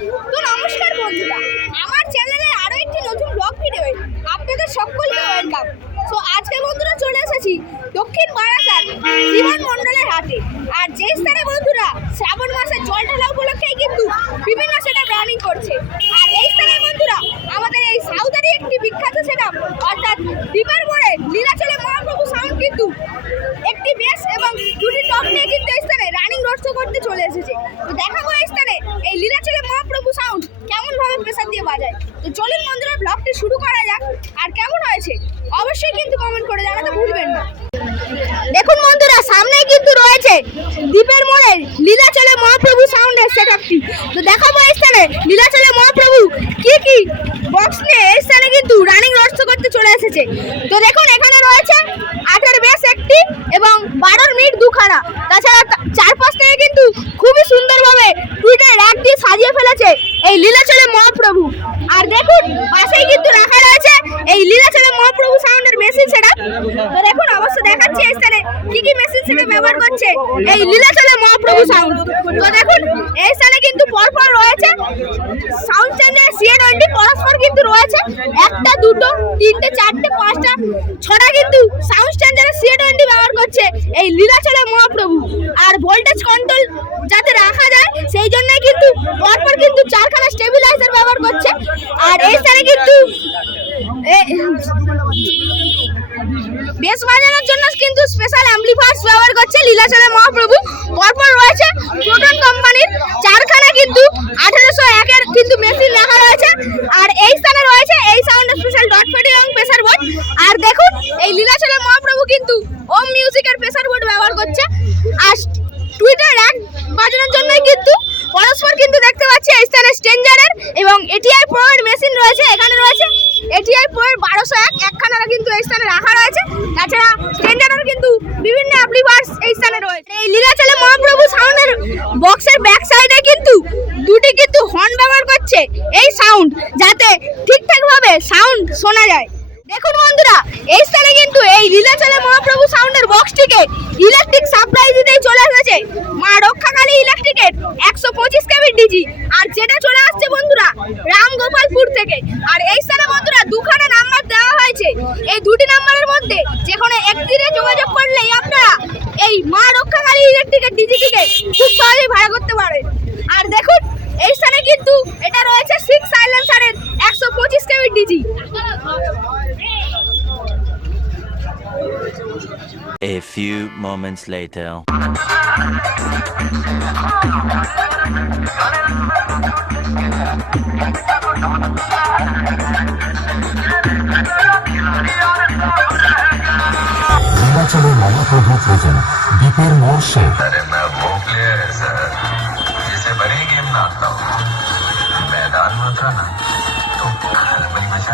তো নমস্কার বন্ধুরা। আমার চ্যানেলে আরও একটি নতুন ব্লগ ভিডিও আপনাদের সকলকে ওয়েলকাম তো আজকে বন্ধুরা চলে এসেছি দক্ষিণ বারাসাত জীবন মণ্ডলের হাটে। আর যে স্থানে বন্ধুরা শ্রাবণ মাসে জল ঢালা উপলক্ষেই কিন্তু বিভিন্ন সেটা রানিং করছে। আর এই স্থানে বন্ধুরা আমাদের এই সাউদারি একটি বিখ্যাত সেটা, অর্থাৎ দীপার মোড়ে লীলাচলে মহাপ্রভু সাউন্ড কিন্তু একটি বেস এবং দুটি টপ নিয়ে কিন্তু এই স্থানে রানিং রোড করতে চলে এসেছে। তো দেখাবো এই স্থানে এই লীলাচলে মহাপ্রভু সাউন্ড কেমন ভাবে প্রেসার দিয়ে বাজায় তো চলুন বন্ধুরা ব্লগটি শুরু করা যাক। আর কেমন হয়েছে? অবশ্যই কিন্তু কমেন্ট করে জানাতে ভুলবেন না। দেখুন বন্ধুরা, সামনেই কিন্তু রয়েছে দ্বীপের মোড়ে লীলাচলে মহাপ্রভু সাউন্ড সাউন্ডের সেটআপটি তো দেখাবো এই স্থানে লীলাচলে মহাপ্রভু কি কি বক্স নিয়ে এই স্থানে কিন্তু রানিং রোডস করতে চলে এসেছে। তো দেখুন, এখানে রয়েছে আটের বেশ একটি এবং বারোর মিট দুখানা। তাছাড়া চারপাশ থেকে কিন্তু খুবই সুন্দরভাবে টুইটার র্যাক দিয়ে সাজিয়ে ফেলেছে এই লীলাচলে মহাপ্রভু। আর দেখুন, পাশেই কিন্তু রাখা রয়েছে এই লীলাচলে মহাপ্রভু সাউন্ডের মেশিন সেটা। তো দেখুন, অবশ্য দেখাচ্ছি এই স্থানে কি কি মেশিন সেটা ব্যবহার করছে এই লীলাচলে মহাপ্রভু সাউন্ড তো দেখুন, এই স্থানে কিন্তু পরপর রয়েছে সাউন্ড চেঞ্জার সিএ টোয়েন্টি পরস্পর কিন্তু রয়েছে একটা, দুটো, তিনটে, চারটে, পাঁচটা, ছটা কিন্তু সাউন্ড চেঞ্জারের সিএ টোয়েন্টি ব্যবহার করছে এই লীলাচলে মহাপ্রভু। আর ভোল্টেজ কন্ট্রোল যাতে রাখা সেই জন্য কিন্তু পরপর কিন্তু চারখানা স্টেবিলাইজার ব্যবহার করছে। আর এই স্থানে কিন্তু বেশ বাজানোর জন্য কিন্তু স্পেশাল অ্যাম্পলিফায়ার্স ব্যবহার করছে লীলাচলে মহাপ্রভু। পরপর রয়েছে প্রোটন কোম্পানির চারখানা কিন্তু আঠারোশো একের কিন্তু মেশিন রাখা রয়েছে আর এই স্থানে রয়েছে এই সাউন্ড স্পেশাল ডট ফেটি এবং প্রেসার বোর্ড আর দেখুন এই লীলাচলে মহাপ্রভু কিন্তু ওম মিউজিকের প্রেসার বোর্ড ব্যবহার করছে। আর টুইটার র্যাক বাজানোর জন্যই কিন্তু পরস্পর কিন্তু দেখতে পাচ্ছি এই স্থানে স্ট্রেঞ্জারের এবং এটিআই প্রো মেশিন রয়েছে, এখানে রয়েছে। এটিআই এর বারোশো এক একখানা কিন্তু এই স্থানে রাখা রয়েছে। তাছাড়া স্ট্রেঞ্জারের কিন্তু বিভিন্ন অ্যাপ্লিফায়ার্স এই স্থানে রয়েছে। এই লীলাচলে মহাপ্রভু সাউন্ডের বক্সের ব্যাক সাইডে কিন্তু দুটি কিন্তু হর্ন ব্যবহার করছে এই সাউন্ড যাতে ঠিকঠাকভাবে সাউন্ড শোনা যায়। দেখুন বন্ধুরা, এই স্থানে কিন্তু এই লীলাচলে মহাপ্রভু সাউন্ডের বক্সটিকে ইলেকট্রিক এসেছে মা রক্ষাকালী ইলেকট্রিকের একশো পঁচিশ কেবির ডিজি। আর যেটা চলে আসছে বন্ধুরা, রামগোপালপুর থেকে। আর এই স্থানে বন্ধুরা, দুখানা নাম্বার দেওয়া হয়েছে। এই দুটি নাম্বারের মধ্যে যে কোনো একটিরে যোগাযোগ করলেই আপনারা এই মা রক্ষাকালী ইলেকট্রিকের ডিজিটিকে খুব সহজেই ভাড়া করতে পারেন আর দেখুন, এই স্থানে কিন্তু এটা রয়েছে সিক্স সাইলেন্সারের একশো পঁচিশ কেবির DG. A few moments later. নীলাচলের Mahaprabhu প্রভু দ্বীপের মোড় সে अरे मैं वो प्लेयर है सर जिसे बड़े गेम में आता हूँ मैदान में उतरा ना तो बड़ी मचा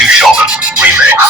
Two Shogun remix.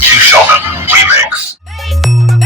Q Shaman Remix.